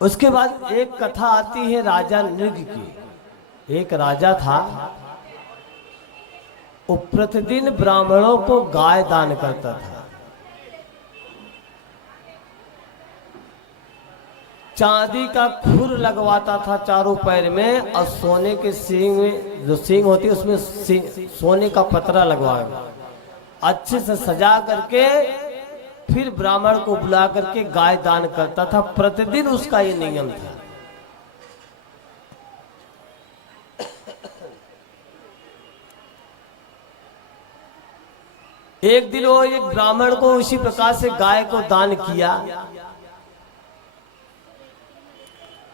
उसके बाद एक कथा आती है राजा नृग की। एक राजा था, वो प्रतिदिन ब्राह्मणों को गाय दान करता था। चांदी का खुर लगवाता था चारों पैर में, और सोने के सींग में, जो सींग होती है उसमें सोने का पतरा लगवाया, अच्छे से सजा करके फिर ब्राह्मण को बुला करके गाय दान करता था। प्रतिदिन उसका ये नियम था। एक दिन वो एक ब्राह्मण को उसी प्रकार से गाय को दान किया।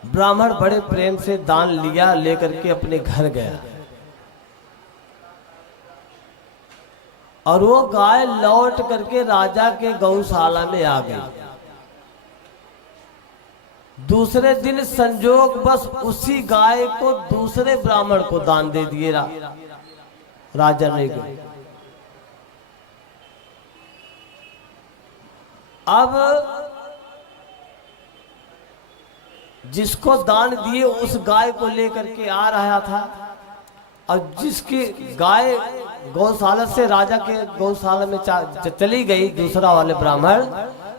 ब्राह्मण बड़े प्रेम से दान लिया, लेकर के अपने घर गया, और वो गाय लौट करके राजा के गौशाला में आ गई। दूसरे दिन संजोग बस उसी गाय को दूसरे ब्राह्मण को दान दे दिए राजा ने। अब जिसको दान दिए उस गाय को लेकर के आ रहा था, और जिसकी गाय गौशाला से राजा के गौशाला में चली गई, दूसरा वाले ब्राह्मण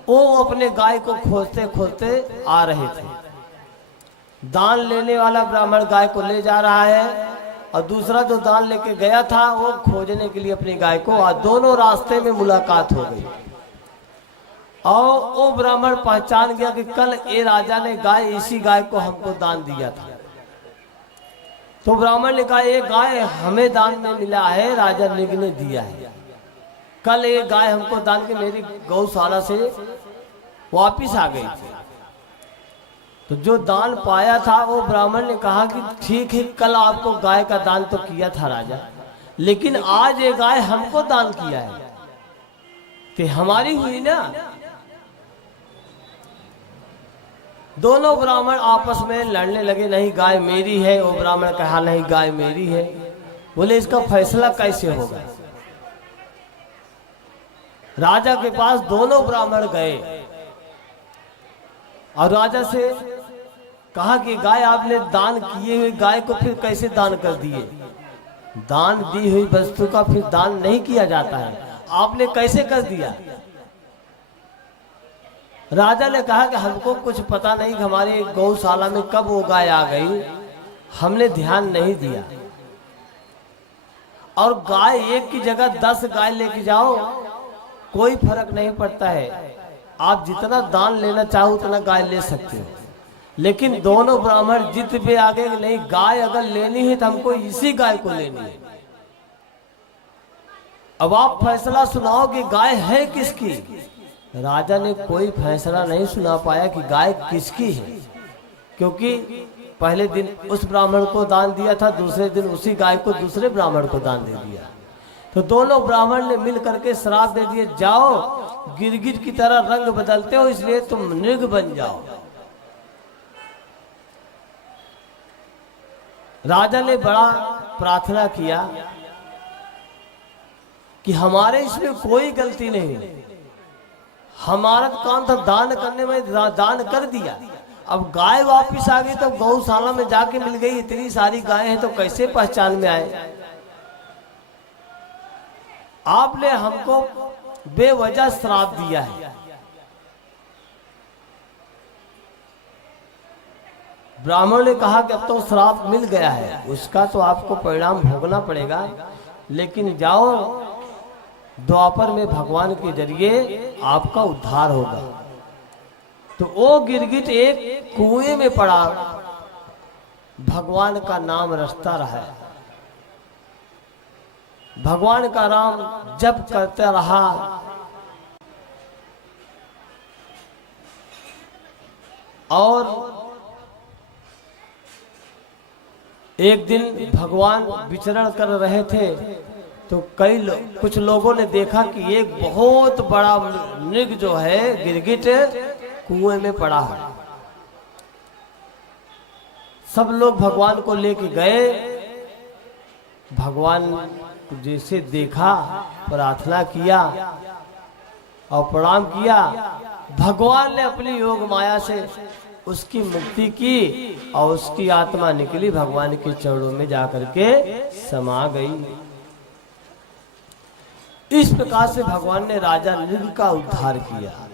वो अपने गाय को खोजते खोजते आ रहे थे। दान लेने वाला ब्राह्मण गाय को ले जा रहा है, और दूसरा जो दान लेके गया था वो खोजने के लिए अपनी गाय को, और दोनों रास्ते में मुलाकात हो गई। और वो ब्राह्मण पहचान गया कि कल ये राजा ने गाय, इसी गाय को हमको दान दिया था। तो ब्राह्मण ने कहा, ये गाय हमें दान में मिला है, राजा नृग ने दिया है। कल ये गाय हमको दान के मेरी गौशाला से वापिस आ गई थी। तो जो दान पाया था वो ब्राह्मण ने कहा कि ठीक है, कल आपको गाय का दान तो किया था राजा, लेकिन आज ये गाय हमको दान किया है, तो हमारी हुई ना। दोनों ब्राह्मण आपस में लड़ने लगे, नहीं गाय मेरी है। वो ब्राह्मण कहा नहीं गाय मेरी है। बोले इसका फैसला कैसे होगा। राजा के पास दोनों ब्राह्मण गए और राजा से कहा कि गाय आपने दान किए हुए गाय को फिर कैसे दान कर दिए। दान दी हुई वस्तु का फिर दान नहीं किया जाता है, आपने कैसे कर दिया। राजा ने कहा कि हमको कुछ पता नहीं, हमारे गौशाला में कब वो गाय आ गई, हमने ध्यान नहीं दिया। और गाय एक की जगह 10 गाय लेके जाओ, कोई फर्क नहीं पड़ता है। आप जितना दान लेना चाहो उतना गाय ले सकते हो। लेकिन दोनों ब्राह्मण जिद पे आ गए, नहीं गाय अगर लेनी है तो हमको इसी गाय को लेनी है। अब आप फैसला सुनाओ कि गाय है किसकी। राजा ने कोई फैसला नहीं सुना पाया कि गाय किसकी है, क्योंकि पहले दिन उस ब्राह्मण को दान दिया था, दूसरे दिन उसी गाय को दूसरे ब्राह्मण को दान दे दिया। तो दोनों ब्राह्मण ने मिल करके श्राप दे दिए, जाओ गिरगिट की तरह रंग बदलते हो, इसलिए तुम नृग बन जाओ। राजा ने बड़ा प्रार्थना किया कि हमारे इसमें कोई गलती नहीं, हमारा काम था दान करने में, दान कर दिया। अब गाय वापिस आ गई तो गौशाला में जाके मिल गई, इतनी सारी गायें हैं तो कैसे पहचान में आए। आपने हमको बेवजह श्राप दिया है। ब्राह्मण ने कहा कि अब तो श्राप मिल गया है, उसका तो आपको परिणाम भोगना पड़ेगा, लेकिन जाओ द्वापर में भगवान के जरिए आपका उद्धार होगा। तो वो गिरगिट एक कुएं में पड़ा, भगवान का नाम रटता रहा, भगवान का नाम जप करता रहा। और एक दिन भगवान विचरण कर रहे थे तो कुछ लोगों ने देखा कि एक बहुत बड़ा मृग जो है गिरगिट कुएं में पड़ा है। सब लोग भगवान को लेके गए, भगवान जैसे देखा प्रार्थना किया और प्रणाम किया। भगवान ने अपनी योग माया से उसकी मुक्ति की और उसकी आत्मा निकली भगवान के चरणों में जाकर के समा गई। इस प्रकार से भगवान ने राजा नृग का उद्धार किया।